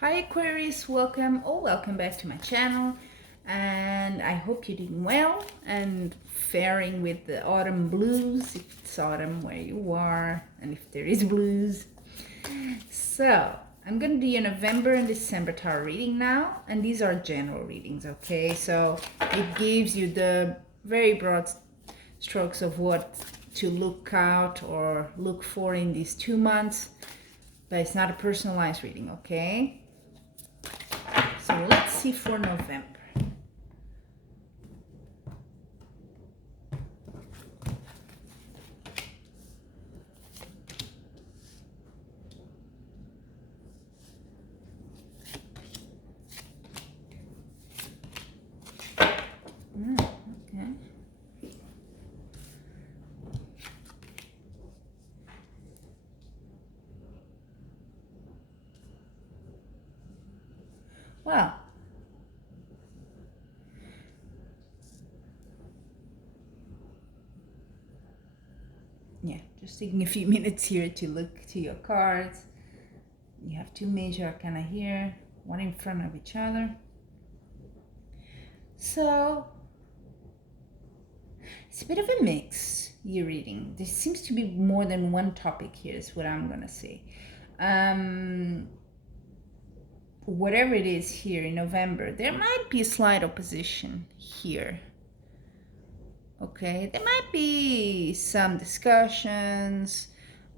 Hi Aquarius, welcome back to my channel, and I hope you're doing well and faring with the autumn blues, if it's autumn where you are and if there is blues. So I'm gonna do your November and December tarot reading now, and these are general readings, okay? So it gives you the very broad strokes of what to look out or look for in these 2 months, but it's not a personalized reading, okay? So let's see for November. Okay. Well, yeah, just taking a few minutes here to look to your cards. You have two major arcana here, one in front of each other. So it's a bit of a mix, your reading. There seems to be more than one topic here, is what I'm gonna say. Whatever it is here in November, there might be a slight opposition here. Okay, there might be some discussions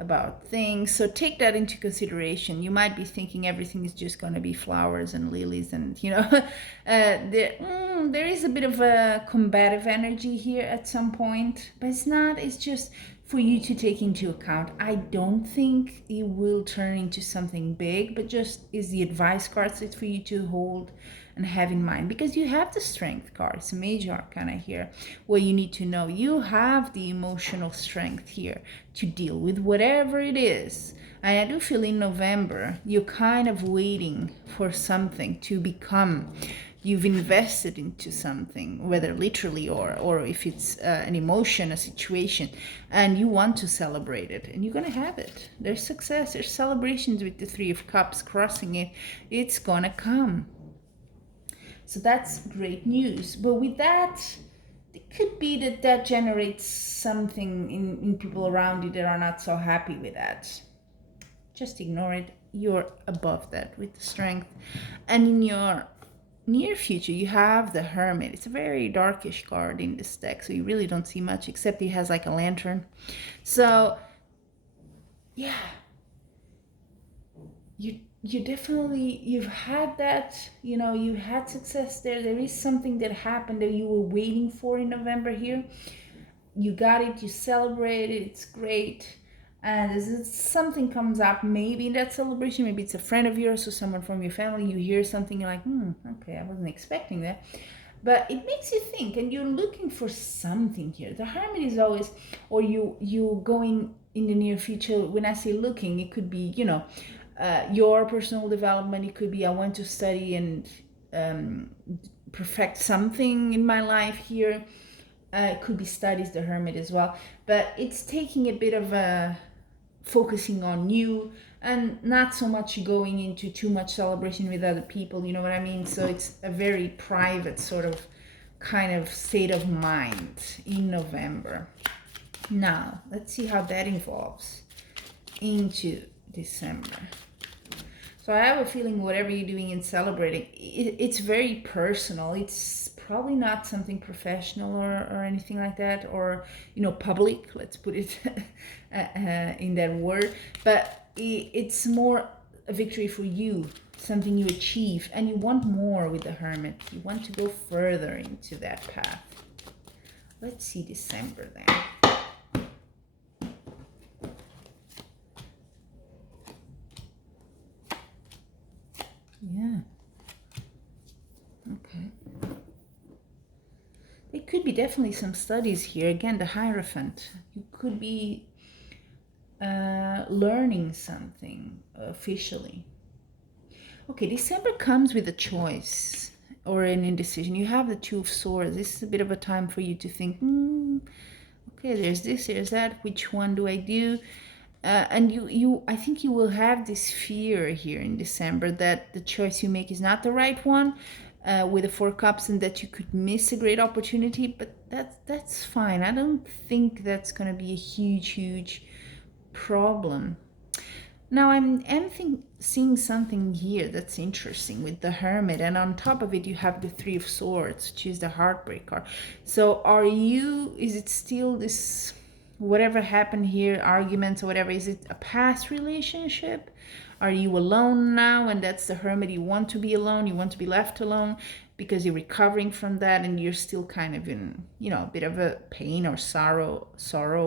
about things, so take that into consideration. You might be thinking everything is just going to be flowers and lilies, and there is a bit of a combative energy here at some point, but it's not. It's just for you to take into account. I don't think it will turn into something big, but just is the advice cards. It's for you to hold and have in mind, because you have the strength card. It's a major arcana here, where you need to know you have the emotional strength here to deal with whatever it is. And I do feel in November you're kind of waiting for something to become. You've invested into something, whether literally or if it's an emotion, a situation, and you want to celebrate it, and you're gonna have it. There's success, there's celebrations with the Three of Cups crossing it. It's gonna come. So that's great news. But with that, it could be that that generates something in people around you that are not so happy with that. Just ignore it. You're above that with the strength. And in your near future, you have the Hermit. It's a very darkish card in this deck, so you really don't see much, except he has like a lantern. So, yeah. You definitely, you've had that, you had success there. There is something that happened that you were waiting for in November here. You got it, you celebrated, it's great. And as something comes up, maybe in that celebration, maybe it's a friend of yours or someone from your family, you hear something, you're like, okay, I wasn't expecting that. But it makes you think, and you're looking for something here. The Hermit is always, or you going in the near future. When I say looking, it could be, your personal development. It could be, I want to study and perfect something in my life here. It could be studies, the Hermit as well. But it's taking a bit of a focusing on you, and not so much going into too much celebration with other people, you know what I mean? So it's a very private sort of kind of state of mind in November. Now, let's see how that evolves into December. So I have a feeling whatever you're doing in celebrating, it's very personal. It's probably not something professional or anything like that, or public, let's put it in that word. But it's more a victory for you, something you achieve, and you want more with the Hermit. You want to go further into that path. Let's see December then. Yeah. Okay. There could be definitely some studies here. Again, the Hierophant. You could be learning something officially. Okay, December comes with a choice or an indecision. You have the Two of Swords. This is a bit of a time for you to think, okay, there's this, there's that. Which one do I do? And you I think you will have this fear here in December that the choice you make is not the right one, with the Four Cups, and that you could miss a great opportunity. But that's fine. I don't think that's going to be a huge problem. Now seeing something here that's interesting with the Hermit, and on top of it you have the Three of Swords, which is the heartbreak card. So is it still this, whatever happened here, arguments or whatever, is it a past relationship? Are you alone now, and that's the Hermit? You want to be alone, you want to be left alone because you're recovering from that, and you're still kind of in, a bit of a pain or sorrow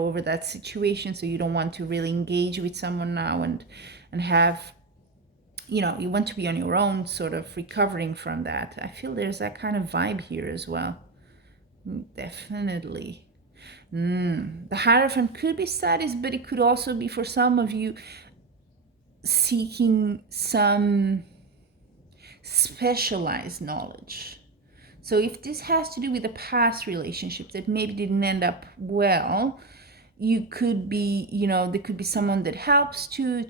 over that situation. So you don't want to really engage with someone now, and have, you want to be on your own, sort of recovering from that. I feel there's that kind of vibe here as well. Definitely. The Hierophant could be status, but it could also be, for some of you, seeking some specialized knowledge. So if this has to do with a past relationship that maybe didn't end up well, you could be, there could be someone that helps to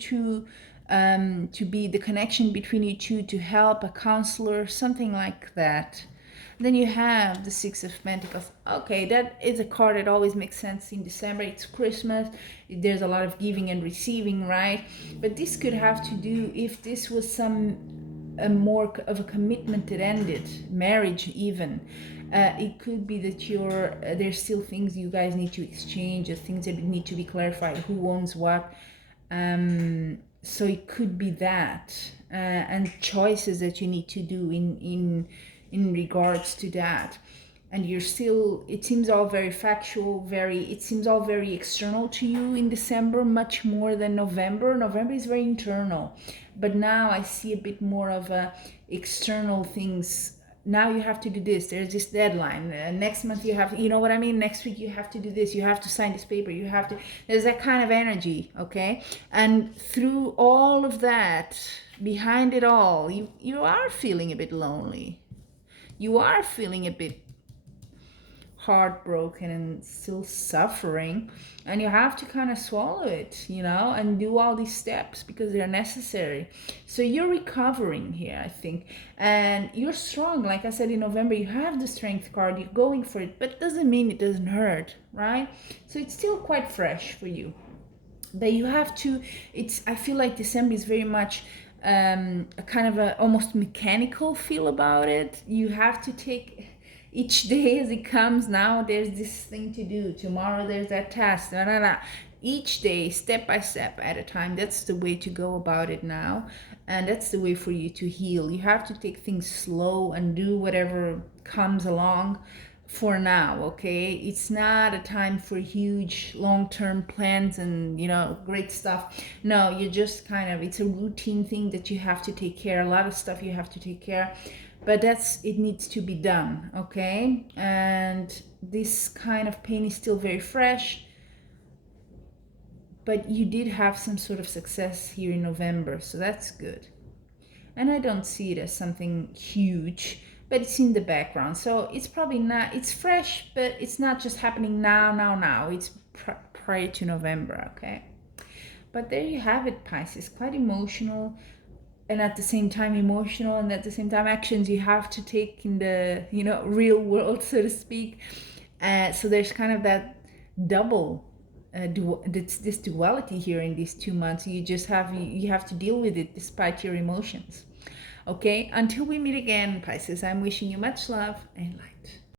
be the connection between you two, to help, a counselor, something like that. Then you have the Six of Pentacles. Okay, that is a card that always makes sense in December. It's Christmas. There's a lot of giving and receiving, right? But this could have to do, if this was a more of a commitment that ended, marriage even. It could be that there's still things you guys need to exchange, or things that need to be clarified, who owns what. So it could be that, and choices that you need to do in regards to that. And it seems all very factual, it seems all very external to you in December, much more than November. November is very internal, but now I see a bit more of external things. Now you have to do this, there's this deadline, next month you have, you know what I mean, next week you have to do this, you have to sign this paper, there's that kind of energy, okay? And through all of that, behind it all, you are feeling a bit lonely. You are feeling a bit heartbroken and still suffering, and you have to kind of swallow it, and do all these steps because they're necessary. So you're recovering here, I think, and you're strong. Like I said, in November you have the Strength card, you're going for it, but it doesn't mean it doesn't hurt, right? So it's still quite fresh for you, but you have to, I feel like December is very much a kind of a almost mechanical feel about it. You have to take each day as it comes. Now there's this thing to do, tomorrow there's that task, each day, step by step at a time. That's the way to go about it now, and that's the way for you to heal. You have to take things slow and do whatever comes along for now, okay? It's not a time for huge long-term plans and great stuff. No, you just it's a routine thing that you have to take care, a lot of stuff you have to take care, but it needs to be done, okay? And this kind of pain is still very fresh, but you did have some sort of success here in November, so that's good. And I don't see it as something huge, but it's in the background, so it's probably not, it's fresh, but it's not just happening now. It's prior to November, okay? But there you have it, Pisces. Quite emotional, and at the same time emotional, and at the same time actions you have to take in the real world, so to speak. So there's kind of that double this duality here in these 2 months. You have to deal with it despite your emotions. Okay, until we meet again, Pisces, I'm wishing you much love and light.